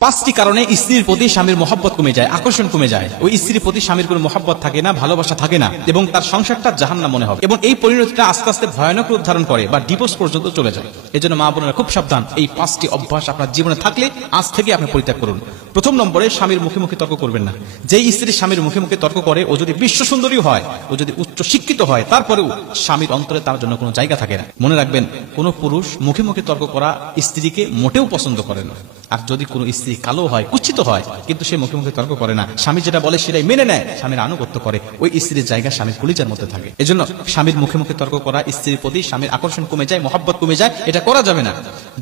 পাঁচটি কারণে স্ত্রীর প্রতি স্বামীর মহব্বত কমে যায়, আকর্ষণ কমে যায়। ওই স্ত্রীর প্রতি স্বামীর কোনো মহব্বত থাকে না, ভালোবাসা থাকে না, এবং তার সংসারটা জাহান্নাম মনে হবে, এবং এই পরিণতিটা আস্তে আস্তে ভয়ানক রূপ ধারণ করে বা ডিভোর্স পর্যন্ত চলে যায়। এজন্য মা বোনেরা খুব সাবধান, এই পাঁচটি অভ্যাস আপনার জীবনে থাকলে আজ থেকে আপনি পরিত্যাগ করুন। প্রথম নম্বরে, স্বামীর মুখে মুখে তর্ক করবেন না। যেই স্ত্রী স্বামীর মুখে মুখে তর্ক করে, ও যদি বিশ্ব সুন্দরী হয়, ও যদি উচ্চ শিক্ষিত হয়, তারপরেও স্বামীর অন্তরে তার জন্য কোনো জায়গা থাকে না। মনে রাখবেন, কোনো পুরুষ মুখে মুখে তর্ক করা স্ত্রীকে মোটেও পছন্দ করে না। আর যদি কোনো স্ত্রী কালো হয়, কুচ্ছিত হয়, কিন্তু সে মুখে মুখে তর্ক করে না, স্বামী যেটা বলে সেটাই মেনে নেয়, স্বামীর আনুগত্য করে, ওই স্ত্রীর জায়গা স্বামীর কলিজার মধ্যে থাকে। এজন্য স্বামীর মুখে মুখে তর্ক করা, স্ত্রীর প্রতি স্বামীর আকর্ষণ কমে যায়, মহব্বত কমে যায়, এটা করা যাবে না।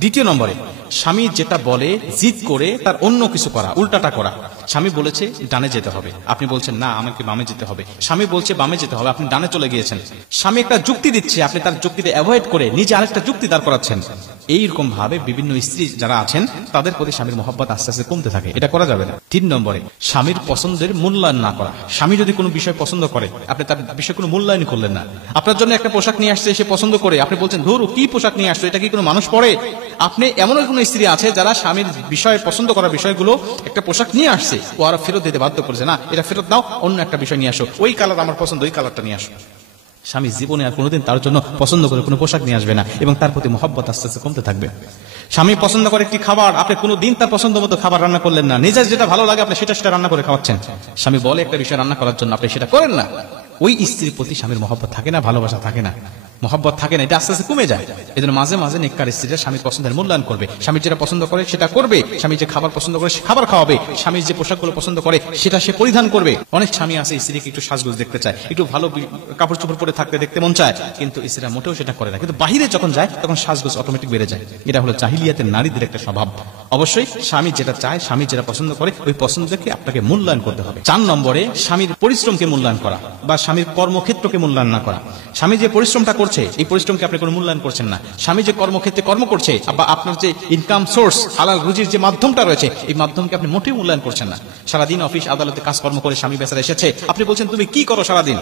দ্বিতীয় নম্বরে, স্বামী যেটা বলে জিদ করে তার অন্য কিছু করা, উল্টাটা করা। স্বামী বলেছে ডানে যেতে হবে, আপনি বলছেন না আমাকে বামে যেতে হবে। স্বামী বলছে বামে যেতে হবে, আপনি ডানে চলে গিয়েছেন। স্বামী একটা যুক্তি দিচ্ছে, আপনি তার যুক্তিতে অ্যাভয়েড করে নিজে আরেকটা যুক্তি দাঁড় করাচ্ছেন। এইরকম ভাবে বিভিন্ন স্ত্রী যারা আছেন তাদের প্রতি স্বামীর মহব্বত আস্তে আস্তে কমতে থাকে, এটা করা যাবে না। তিন নম্বরে, স্বামীর পছন্দের মূল্যায়ন না করা। স্বামী যদি কোনো বিষয় পছন্দ করে, আপনি তার বিষয়ে কোনো মূল্যায়ন করলেন না। আপনার জন্য একটা পোশাক নিয়ে আসছে, সে পছন্দ করে, আপনি বলছেন ধরু কি পোশাক নিয়ে আসছো, এটা কি কোনো মানুষ পরে? আপনি এমন কোনো স্ত্রী আছে যারা স্বামীর বিষয় পছন্দ করা বিষয়গুলো, একটা পোশাক নিয়ে আসছে, ও আর ফেরত দিতে বাধ্য করেছে, না এটা ফেরত দাও, অন্য একটা বিষয় নিয়ে আসো, ওই কালার আমার পছন্দ, ওই কালারটা নিয়ে আসো। স্বামী জীবনে আর কোনোদিন তার জন্য পছন্দ করে কোনো পোশাক নিয়ে আসবে না, এবং তার প্রতি মহব্বত আস্তে আস্তে কমতে থাকবে। স্বামী পছন্দ করে একটি খাবার, আপনি কোনোদিন তার পছন্দ মতো খাবার রান্না করলেন না, নিজের যেটা ভালো লাগে আপনি সেটা রান্না করে খাওয়াচ্ছেন। স্বামী বলে একটা বিষয় রান্না করার জন্য, আপনি সেটা করেন না। ওই স্ত্রীর প্রতি স্বামীর মহব্বত থাকে না, ভালোবাসা থাকে না, মহব্বত থাকে না, এটা আস্তে আস্তে কমে যায়। এই জন্য মাঝে মাঝে নেককার স্ত্রীরা স্বামীর পছন্দের মূল্যায়ন করবে, স্বামী যেটা পছন্দ করে সেটা করবে, স্বামী যে খাবার পছন্দ করে সে খাবার খাওয়াবে, স্বামীর যে পোশাকগুলো পছন্দ করে সেটা সে পরিধান করবে। অনেক স্বামী আছে স্ত্রীকে একটু সাজগোজ দেখতে চায়, একটু ভালো কাপড় চোপড় পরে থাকতে দেখতে মন চায়, কিন্তু স্ত্রীরা মোটেও সেটা করে না। কিন্তু বাহিরে যখন যায় তখন সাজগোজ অটোমেটিক বেড়ে যায়। এটা হলো জাহিলিয়াতের নারীদের একটা স্বভাব। অবশ্যই স্বামী যেটা চায়, স্বামী যেটা পছন্দ করে, ওই পছন্দকে আপনাকে মূল্যায়ন করতে হবে। 4 নম্বরে, স্বামীর পরিশ্রমকে মূল্যায়ন করা বা স্বামীর কর্মক্ষেত্রকে মূল্যায়ন না করা। স্বামী যে পরিশ্রমটা করছে, এই পরিশ্রমকে আপনি কোনো মূল্যায়ন করছেন না। স্বামী যে কর্মক্ষেত্রে কর্ম করছে বা আপনার যে ইনকাম সোর্স, হালাল রুজির যে মাধ্যমটা রয়েছে, এই মাধ্যমকে আপনি মোটেও মূল্যায়ন করছেন না। সারাদিন অফিস আদালতে কাজকর্ম করে স্বামী বেচারা এসেছে, আপনি বলছেন তুমি কি করো সারাদিন?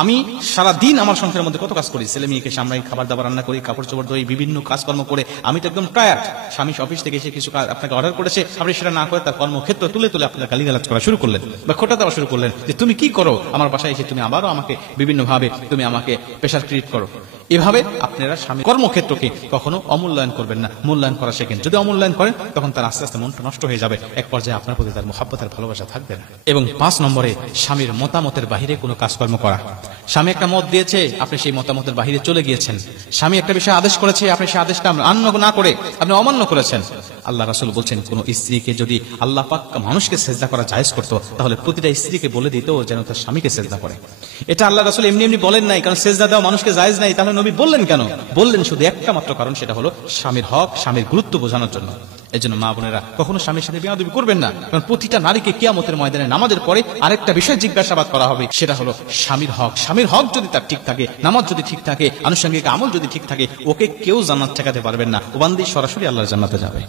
আমি সারাদিন আমার সংসারের মধ্যে কত কাজ করি, ছেলে মেয়েকে সামলাই, খাবার দাবার রান্না করি, কাপড় চোপড় ধরি, বিভিন্ন কাজকর্ম করে আমি তো একদম টায়ার্ড। স্বামী অফিস থেকে এসে কিছু কাজ আপনাকে অর্ডার করেছে, আপনি সেটা না করে তার কর্মক্ষেত্র তুলে তুলে আপনার গালিগালাজ করা শুরু করলেন বা খোঁটা দেওয়া শুরু করলেন যে তুমি কি করো আমার বাসায় এসে, তুমি আবারও আমাকে বিভিন্ন ভাবে তুমি আমাকে প্রেশার ক্রিয়েট করো। এভাবে আপনারা স্বামী কর্মক্ষেত্রকে কখনো অমূল্যায়ন করবেন না, মূল্যায়ন করা শেখেন। যদি অমূল্যায়ন করেন তখন তার আস্তে আস্তে মনটা নষ্ট হয়ে যাবে, এক পর্যায়ে আপনার প্রতি তার মহব্বতের ভালোবাসা থাকবে না। এবং 5 নম্বরে, স্বামীর মতামতের বাহিরে কোনো কাজকর্ম করা। স্বামী একটা মত দিয়েছে, আপনি সেই মতামতের বাহিরে চলে গিয়েছেন। স্বামী একটা বিষয়ে আদেশ করেছে, আপনি সেই আদেশটা মান্য না করে আপনি অমান্য করেছেন। আল্লাহ রাসূল বলছেন, কোন স্ত্রীকে যদি আল্লাহ পাক মানুষকে সেজদা করা জায়েজ করতো, তাহলে প্রতিটা স্ত্রীকে বলে দিত যেন তার স্বামীকে সেজদা করে। এটা আল্লাহ রাসূল এমনি এমনি বলেন নাই, কারণ সেজদা দেওয়া মানুষকে জায়েজ নাই। তাহলে নবী বললেন কেন? বললেন শুধু একটা মাত্র কারণ, সেটা হলো স্বামীর হক, স্বামীর গুরুত্ব বোঝানোর জন্য। এই জন্য মা বোনেরা কখনো স্বামীর সাথে বেয়াদবি করবেন না, কারণ প্রতিটা নারীকে কিয়ামতের ময়দানে নামাজের পরে আরেকটা বিষয় জিজ্ঞাসাবাদ করা হবে, সেটা হলো স্বামীর হক। স্বামীর হক যদি তার ঠিক থাকে, নামাজ যদি ঠিক থাকে, আনুষঙ্গিক আমল যদি ঠিক থাকে, ওকে কেউ জান্নাত ঠেকাতে পারবেন না। ও বান্দি সরাসরি আল্লাহর জান্নাতে যাবে।